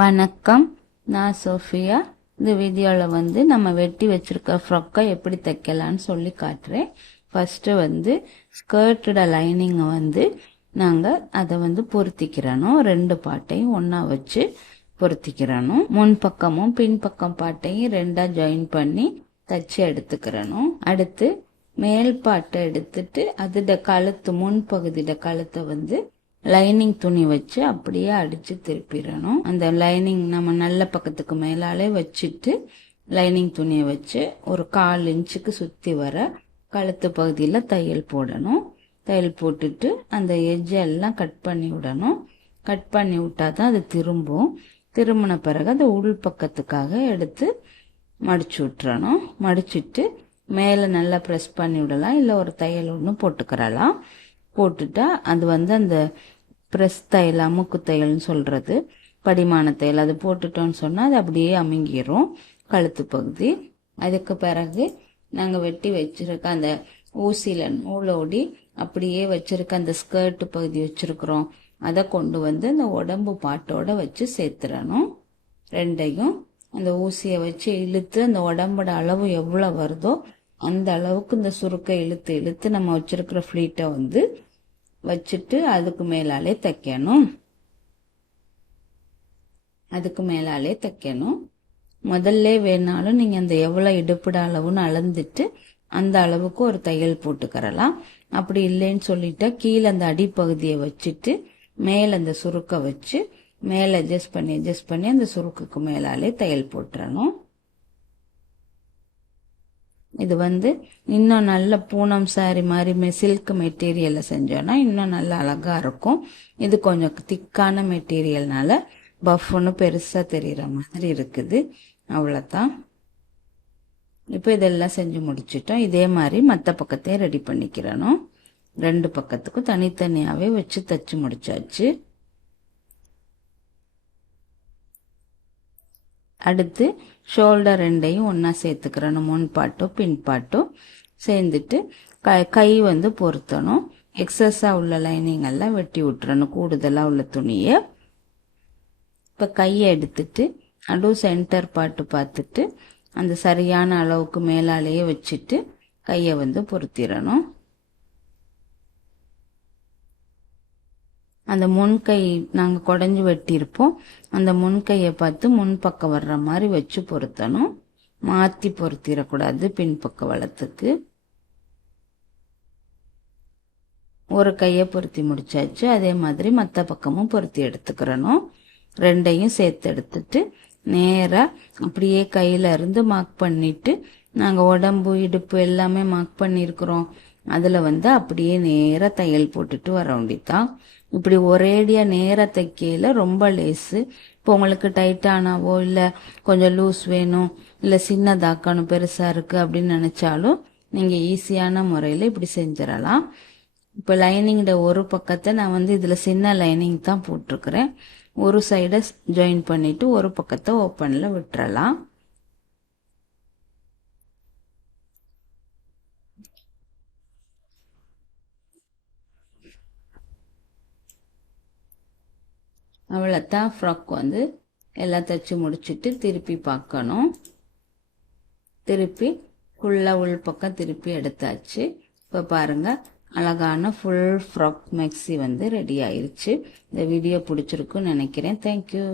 வணக்கம், நான் சோஃபியா. இந்த வீடியோவில் வந்து நம்ம வெட்டி வச்சிருக்க ஃப்ராக்கை எப்படி தைக்கலான்னு சொல்லி காட்டுறேன். ஃபஸ்ட்டு வந்து ஸ்கர்ட்டோட லைனிங்கை வந்து நாங்கள் அதை வந்து பொருத்திக்கிறணும். ரெண்டு பாட்டையும் ஒன்றா வச்சு பொருத்திக்கிறணும். முன் பக்கமும் பின்பக்கம் பாட்டையும் ரெண்டாக ஜாயின் பண்ணி தச்சு எடுத்துக்கிறணும். அடுத்து மேல் பாட்டை எடுத்துட்டு அதோட கழுத்து முன்பகுதியோட கழுத்தை வந்து லைனிங் துணி வச்சு அப்படியே அடித்து திருப்பிடணும். அந்த லைனிங் நம்ம நல்ல பக்கத்துக்கு மேலாலே வச்சுட்டு லைனிங் துணியை வச்சு ஒரு 1/4 இன்ச்சுக்கு சுற்றி வர கழுத்து பகுதியில் தையல் போடணும். தையல் போட்டுட்டு அந்த எஜ்ஜெல்லாம் கட் பண்ணி விடணும். கட் பண்ணி விட்டால் தான் அது திரும்பும். திரும்பின பிறகு அதை உள் பக்கத்துக்காக எடுத்து மடிச்சு விட்டுறணும். மடிச்சுட்டு மேலே நல்லா ப்ரெஸ் பண்ணி விடலாம், இல்லை ஒரு தையல் ஒன்று போட்டுக்கிறலாம். போட்டுட்டா அது வந்து அந்த ப்ரெஸ் தையல், அமுக்கு தையல்னு சொல்கிறது, படிமான தையல், அது போட்டுட்டோன்னு சொன்னால் அது அப்படியே அமுங்கிரும் கழுத்து பகுதி. அதுக்கு பிறகு நாங்கள் வெட்டி வச்சுருக்க அந்த ஊசியில் நூலோடி அப்படியே வச்சுருக்க அந்த ஸ்கர்ட்டு பகுதி வச்சுருக்குறோம், அதை கொண்டு வந்து அந்த உடம்பு பாட்டோட வச்சு சேர்த்துடணும். ரெண்டையும் அந்த ஊசியை வச்சு இழுத்து அந்த உடம்போட அளவு எவ்வளோ வருதோ அந்த அளவுக்கு இந்த சுருக்கை இழுத்து இழுத்து நம்ம வச்சிருக்கிற ஃப்ளீட்டை வந்து வச்சுட்டு அதுக்கு மேலாலே தைக்கணும். முதல்ல வேணாலும் நீங்கள் அந்த எவ்வளோ இடுப்புட அளவுன்னு அளந்துட்டு அந்த அளவுக்கு ஒரு தையல் போட்டுக்கிறலாம். அப்படி இல்லைன்னு சொல்லிட்டா கீழே அந்த அடிப்பகுதியை வச்சுட்டு மேலே அந்த சுருக்கை வச்சு மேலே அட்ஜஸ்ட் பண்ணி அந்த சுருக்குக்கு மேலாலே தையல் போட்டுறணும். இது வந்து இன்னும் நல்ல பூனம் சாரி மாதிரி சில்க் மெட்டீரியலில் செஞ்சோன்னா இன்னும் நல்லா அழகாக இருக்கும். இது கொஞ்சம் திக்கான மெட்டீரியல்னால பஃப்னு பெருசாக தெரிகிற மாதிரி இருக்குது. அவ்வளோதான். இப்போ இதெல்லாம் செஞ்சு முடிச்சிட்டோம். இதே மாதிரி மற்ற பக்கத்தையும் ரெடி பண்ணிக்கிறணும். ரெண்டு பக்கத்துக்கும் தனித்தனியாகவே வச்சு தச்சு முடிச்சாச்சு. அடுத்து ஷோல்டர் ரெண்டையும் ஒன்றா சேர்த்துக்கிறணும். முன் பாட்டும் பின் பாட்டும் சேர்ந்துட்டு கை வந்து பொருத்தணும். எக்ஸஸாக உள்ள லைனிங் எல்லாம் வெட்டி விட்டுறணும், கூடுதலாக உள்ள துணியை. இப்போ கையை எடுத்துட்டு நடு சென்டர் பாட்டு பார்த்துட்டு அந்த சரியான அளவுக்கு மேலாலேயே வச்சுட்டு கையை வந்து பொருத்திடணும். அந்த முன்கை நாங்கள் குடஞ்சி வெட்டியிருப்போம், அந்த முன்கையை பார்த்து முன்பக்கம் வர்ற மாதிரி வச்சு பொருத்தணும். மாற்றி பொருத்திடக்கூடாது. பின்பக்க வளத்துக்கு ஒரு கையை பொருத்தி முடிச்சாச்சு. அதே மாதிரி மற்ற பக்கமும் பொருத்தி எடுத்துக்கிறணும். ரெண்டையும் சேர்த்து எடுத்துட்டு நேராக அப்படியே கையில் இருந்து மார்க் பண்ணிட்டு நாங்கள் உடம்பு இடுப்பு எல்லாமே மார்க் பண்ணியிருக்கிறோம், அதில் வந்து அப்படியே நேராக தையல் போட்டுட்டு வர வேண்டியதான். இப்படி ஒரேடியாக நேராக தைக்கையில் ரொம்ப லேஸு. இப்போ உங்களுக்கு டைட்டானாவோ இல்லை கொஞ்சம் லூஸ் வேணும், இல்லை சின்னதாக்கணும் பெருசாக இருக்குது அப்படின்னு நினச்சாலும் நீங்கள் ஈஸியான முறையில் இப்படி செஞ்சிடலாம். இப்போ லைனிங்கோட ஒரு பக்கத்தை நான் வந்து இதில் சின்ன லைனிங் தான் போட்டிருக்கிறேன். ஒரு சைடை ஜாயின் பண்ணிவிட்டு ஒரு பக்கத்தை ஓப்பனில் விட்டுறலாம். அவ்வளோத்தான். ஃப்ராக் வந்து எல்லாம் தைச்சி முடிச்சுட்டு திருப்பி பார்க்கணும். திருப்பி ஃபுல்லாக உள் பக்கம் திருப்பி எடுத்தாச்சு. இப்போ பாருங்கள், அழகான ஃபுல் ஃப்ராக் மேக்ஸி வந்து ரெடி ஆயிடுச்சு. இந்த வீடியோ பிடிச்சிருக்குன்னு நினைக்கிறேன். தேங்க்யூ.